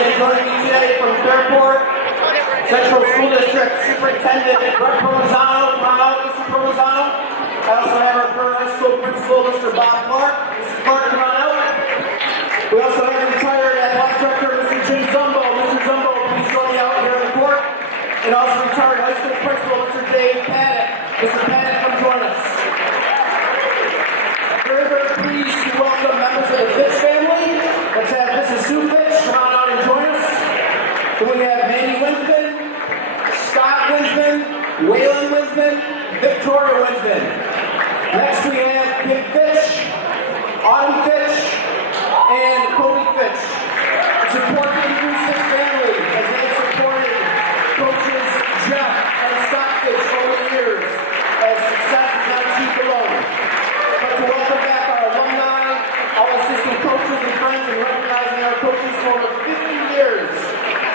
And joining me today from Fairport Central School District Superintendent Brett Provenzano. Come on out, Mr. Provenzano. I also have our current high school principal, Mr. Bob Clark. Mr. Clark, come on out. We also have retired athletic director, Mr. Jim Zumbo. Mr. Zumbo, please join me out here in the court. And also retired high school principal, Mr. Dave Paddock. Mr. Paddock, come join us. Very, very pleased to welcome members of the Fitch family. Let's have Mrs. Sue Fitch come on out and join us. Then we have Mandy Winsman, Scott Winsman, Waylon Winsman, Victoria Winsman. Next we have Kim Fitch, Autumn Fitch, and Kobe Fitch. It's important to introduce this family as they have supported coaches Jeff and Scott Fitch over the years as success is not achieved alone. But to welcome back our alumni, all assistant coaches and friends, and recognizing our coaches for over 50 years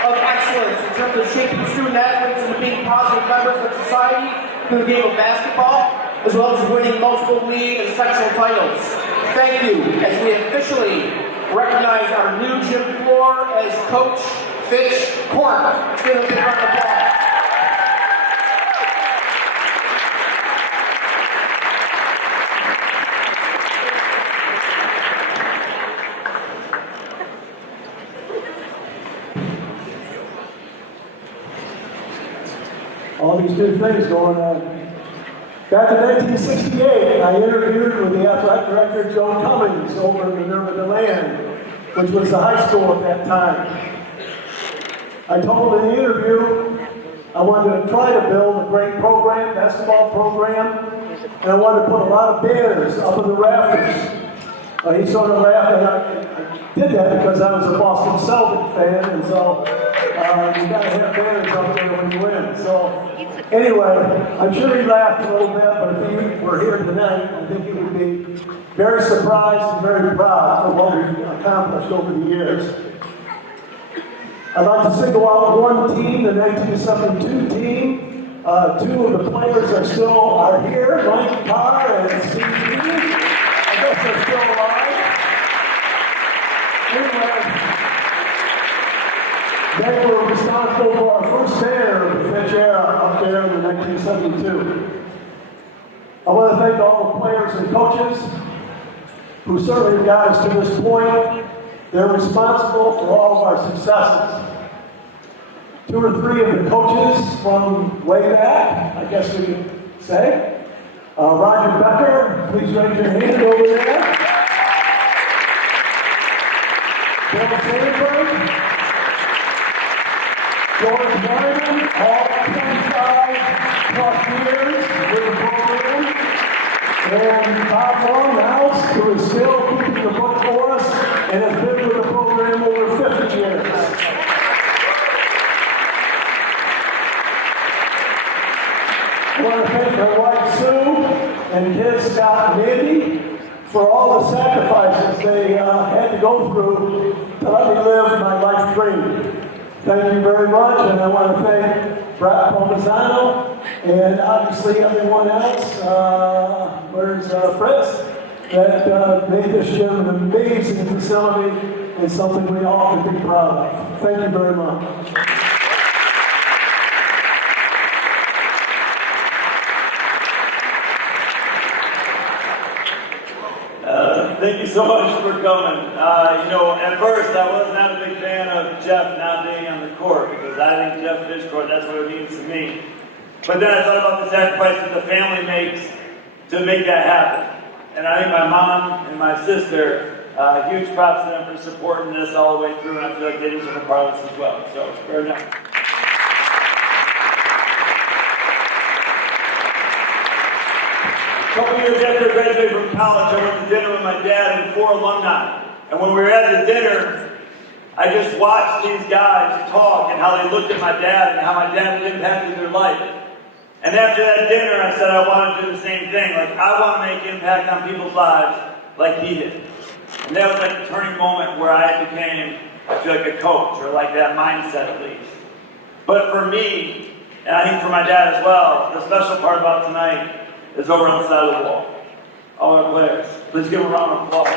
of excellence in terms of shaping student athletes into being positive members of society through the game of basketball, as well as winning multiple league and sectional titles. Thank you as we officially recognize our new gym floor as Coach Fitch Corner. Give a big round of applause. All these good things going on. Back in 1968, I interviewed with the athletic director, Joe Cummings, over in Minerva DeLand, which was the high school at that time. I told him in the interview I wanted to try to build a great program, basketball program, and I wanted to put a lot of banners up in the rafters. He sort of laughed, and I did that because I was a Boston Celtic fan, and so you got to have banners up there when you win. So anyway, I'm sure he laughed a little bit, but if he were here tonight, I think he would be very surprised and very proud for what we've accomplished over the years. I'd like to single out one team, the 1972 team. Two of the players are here, Mike Carr and Steve Peters. I guess they're still alive. Anyway, they were responsible for our first banner of the Fitch era up there in 1972. I want to thank all the players and coaches who certainly got us to this point. They're responsible for all of our successes. 2 or 3 of the coaches from way back, I guess we could say. Roger Becker, please raise your hand over there. Bill Sandberg. George Wyman, all 25 plus years with the program. And Bob Longhouse, who is still keeping the book for us and has been with the program over 50 years. I want to thank my wife Sue and kids Scott and Mandy for all the sacrifices they had to go through to let me live my life dream. Thank you very much, and I want to thank Brett Provenzano and obviously everyone else, where's Fritz, that made this gym an amazing facility and something we all can be proud of. Thank you very much. Thank you so much for coming. At first I was not a big fan of Jeff not being on the court because I think Jeff Fishcourt, that's what it means to me. But then I thought about the sacrifice that the family makes to make that happen. And I think my mom and my sister, huge props to them for supporting this all the way through, and I feel like they deserve a part of this as well. So, fair enough. A couple years after I graduated from college, I went to dinner with my dad and 4 alumni. And when we were at the dinner, I just watched these guys talk and how they looked at my dad and how my dad had impacted their life. And after that dinner, I said I want to do the same thing. Like, I want to make impact on people's lives like he did. And that was like the turning moment where I became, I feel like, a coach, or like that mindset at least. But for me, and I think for my dad as well, the special part about tonight is over on the side of the wall. All our players. Please give them a round of applause.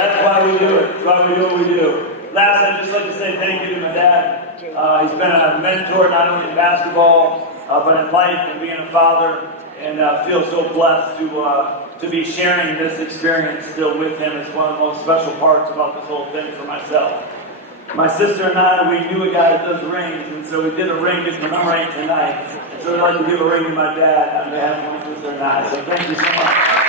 That's why we do it. That's why we do what we do. Last, I'd just like to say thank you to my dad. He's been a mentor not only in basketball, but in life and being a father. And feel so blessed to be sharing this experience still with him. It's one of the most special parts about this whole thing for myself. My sister and I, we knew a guy that does rings, and so we did a ring to commemorate tonight. And so I'd like to give a ring to my dad on behalf of my sister and I. So thank you so much.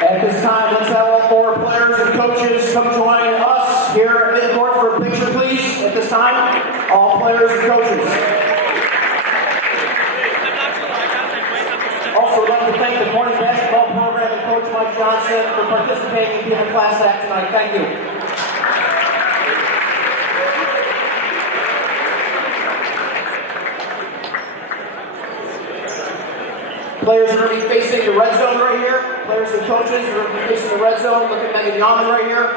At this time, let's have all four players and coaches come join us here at midcourt for a picture, please. At this time, all players and coaches. Also, I'd like to thank the morning basketball program and Coach Mike Johnson for participating in the class act tonight. Thank you. Players are going to be facing the red zone right here. Players and coaches are going to be facing the red zone, looking at the almond right here.